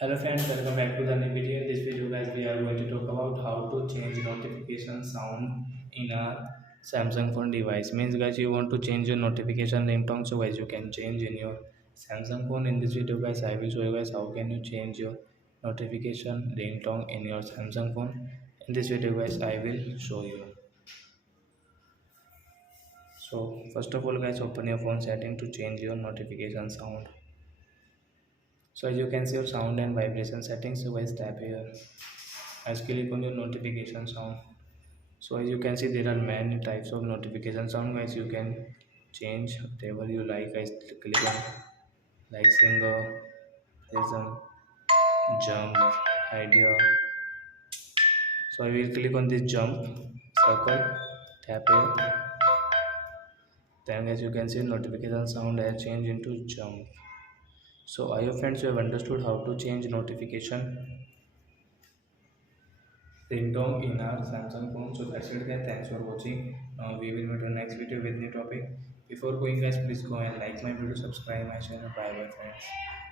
Hello friends, welcome back to the new video. In this video guys we are going to talk about how to change notification sound in a Samsung phone device. Means guys you want to change your notification ringtone, so guys you can change in your Samsung phone. In this video guys I will show you guys how can you change your notification ringtone in your Samsung phone. In this video guys I will show you. So first of all guys open your phone setting to change your notification sound. So as you can see your sound and vibration settings, so guys tap here. As click on your notification sound. So as you can see there are many types of notification sound guys, you can change whatever you like guys. Click on like singer, rhythm, jump, idea. So I will click on this jump circle, tap here. Then as you can see notification sound has changed into jump. So I hope friends you have understood how to change notification ringtone in our Samsung phone. So that's it guys. Thanks for watching. Now we will meet in next video with new topic. Before going guys, please go and like my video, subscribe my channel. Bye bye friends.